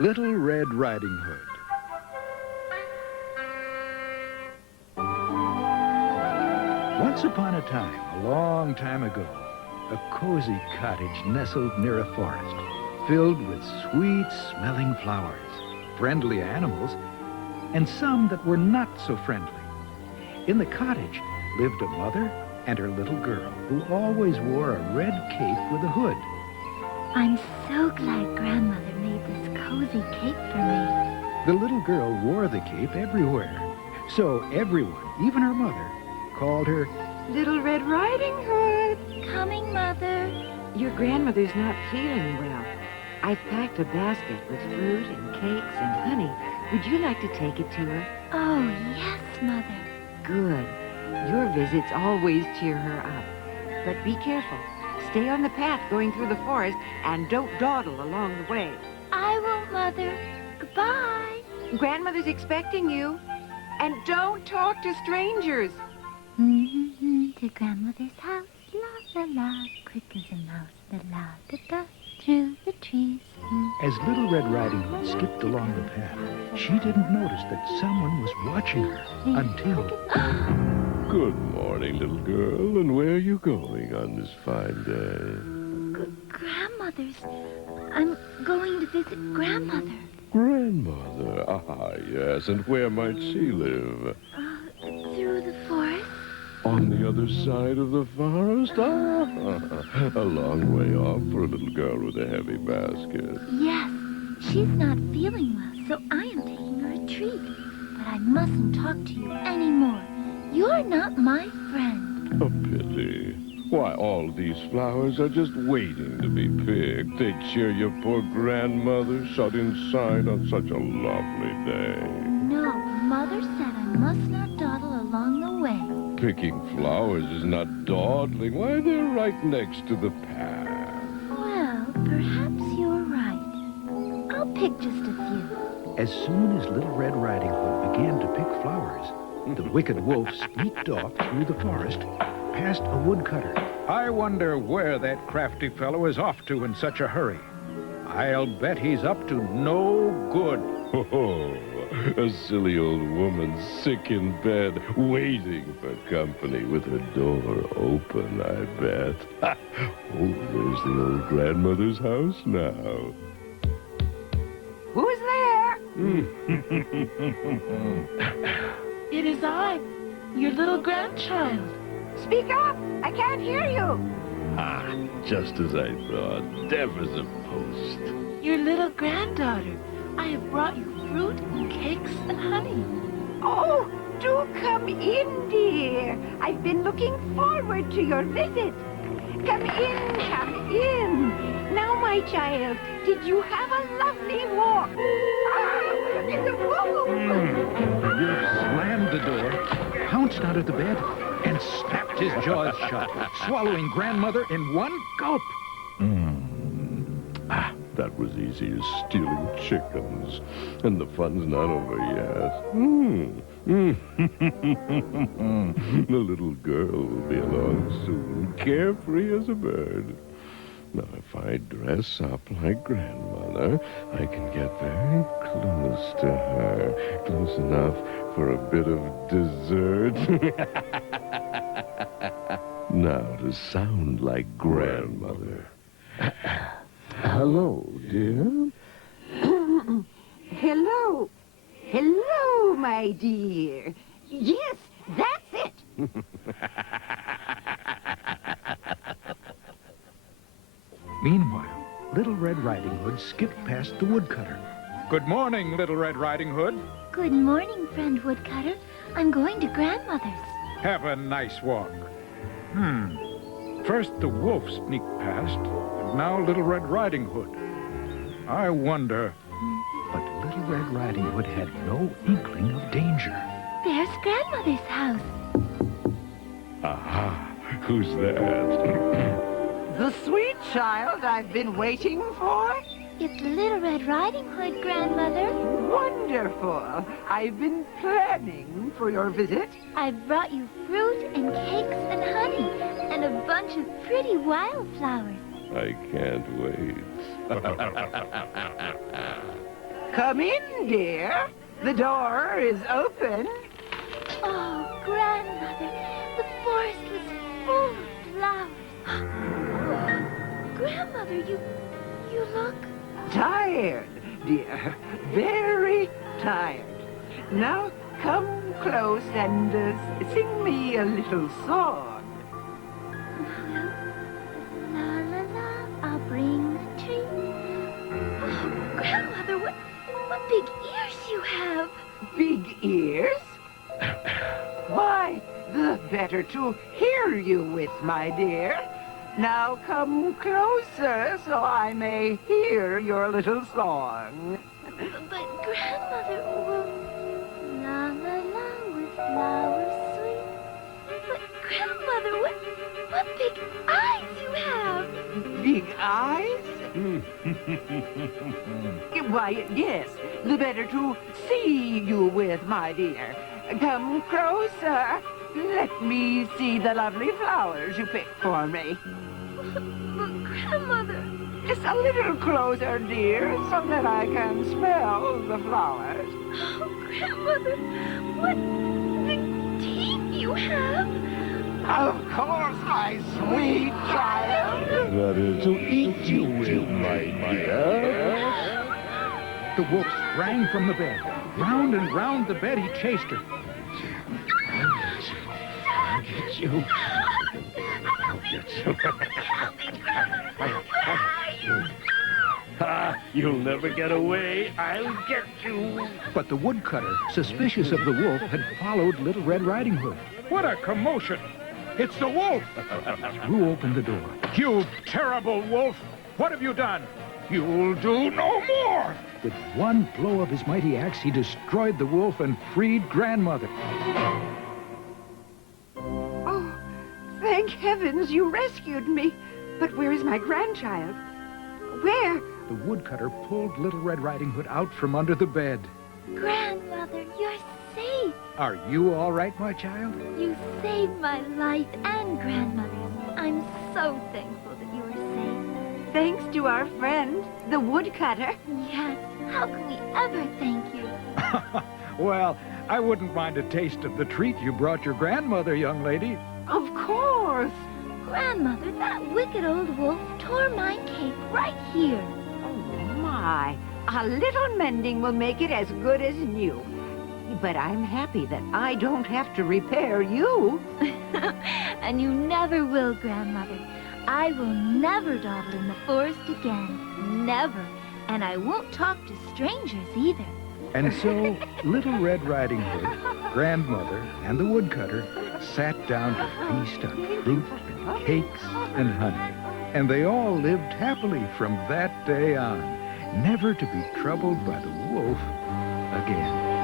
Little Red Riding Hood. Once upon a time, a long time ago, a cozy cottage nestled near a forest, filled with sweet-smelling flowers, friendly animals, and some that were not so friendly. In the cottage lived a mother and her little girl who always wore a red cape with a hood. I'm so glad Grandmother made this cozy cape for me. The little girl wore the cape everywhere, so everyone, even her mother, called her Little Red Riding Hood. Coming, Mother. Your grandmother's not feeling well. I've packed a basket with fruit and cakes and honey. Would you like to take it to her? Oh, yes, Mother. Good. Your visits always cheer her up. But be careful. Stay on the path going through the forest and don't dawdle along the way. I won't, Mother. Goodbye. Grandmother's expecting you. And don't talk to strangers. To Grandmother's house, la la la, quick as a mouse, la la da da, through the trees. As Little Red Riding Hood skipped along the path, she didn't notice that someone was watching her until... Good morning, little girl, and where are you going on this fine day? Grandmother's. I'm going to visit Grandmother. Grandmother, yes, and where might she live? Through the forest. On the other side of the forest? A long way off for a little girl with a heavy basket. Yes, she's not feeling well, so I am taking her a treat. But I mustn't talk to you anymore. You're not my friend. A pity. Why, all these flowers are just waiting to be picked. They cheer your poor grandmother shut inside on such a lovely day. No, Mother said I must not dawdle along the way. Picking flowers is not dawdling. Why, they're right next to the path. Well, perhaps you're right. I'll pick just a few. As soon as Little Red Riding Hood began to pick flowers, the wicked wolf sneaked off through the forest, past a woodcutter. I wonder where that crafty fellow is off to in such a hurry. I'll bet he's up to no good. Oh, a silly old woman sick in bed, waiting for company with her door open, I bet. Oh, there's the old grandmother's house now. Who's there? It is I, your little grandchild. Speak up. I can't hear you. Just as I thought, deaf as a post. Your little granddaughter. I have brought you fruit, cakes, and honey. Oh, do come in, dear. I've been looking forward to your visit. Come in, come in. Now, my child, did you have a lovely walk? It's a wolf. Wolf slammed the door, pounced out of the bed, and snapped his jaws shut, swallowing Grandmother in one gulp. That was easy as stealing chickens. And the fun's not over yet. The little girl will be along soon, carefree as a bird. Now, if I dress up like Grandmother, I can get very close to her. Close enough for a bit of dessert. Now, to sound like Grandmother. Hello, dear. Hello. Hello, my dear. Yes, that's it. Meanwhile, Little Red Riding Hood skipped past the woodcutter. Good morning, Little Red Riding Hood. Good morning, friend Woodcutter. I'm going to Grandmother's. Have a nice walk. First the wolf sneaked past, and now Little Red Riding Hood. I wonder... But Little Red Riding Hood had no inkling of danger. There's Grandmother's house. Aha, who's that? The sweet child I've been waiting for? It's Little Red Riding Hood, Grandmother. Wonderful. I've been planning for your visit. I've brought you fruit and cakes and honey and a bunch of pretty wildflowers. I can't wait. come in, dear. The door is open. Oh, Grandmother, the forest was full of flowers. Grandmother, you look... Tired, dear. Very tired. Now come close and sing me a little song. La la la, I'll bring the tree. Oh, Grandmother, what big ears you have. Big ears? Why, the better to hear you with, my dear. Now come closer so I may hear your little song. But Grandmother, well, la la la with flowers sweet. But Grandmother, what big eyes you have. Big eyes? Why, yes, the better to see you with, my dear. Come closer. Let me see the lovely flowers you picked for me. But Grandmother... Just a little closer, dear, so that I can smell the flowers. Oh, Grandmother, what big teeth you have. Of course, my sweet child. That is to eat you with, my dear. The wolf sprang from the bed. Round and round the bed he chased her. I'll get you. I'll get you. Ha! You'll never get away. I'll get you. But the woodcutter, suspicious of the wolf, had followed Little Red Riding Hood. What a commotion! It's the wolf! Threw open the door. You terrible wolf! What have you done? You'll do no more! With one blow of his mighty axe, he destroyed the wolf and freed Grandmother. Oh, thank heavens you rescued me. But where is my grandchild? Where? The woodcutter pulled Little Red Riding Hood out from under the bed. Grandmother, you're safe. Are you all right, my child? You saved my life and Grandmother's. I'm so thankful that you are safe. Thanks to our friend, the woodcutter. Yes, how can we ever thank you? Well, I wouldn't mind a taste of the treat you brought your grandmother, young lady. Of course. Grandmother, that wicked old wolf tore my cape right here. Oh, my. A little mending will make it as good as new. But I'm happy that I don't have to repair you. And you never will, Grandmother. I will never dawdle in the forest again. Never. And I won't talk to strangers either. And so, Little Red Riding Hood, Grandmother, and the woodcutter sat down to feast on fruit and cakes and honey. And they all lived happily from that day on, never to be troubled by the wolf again.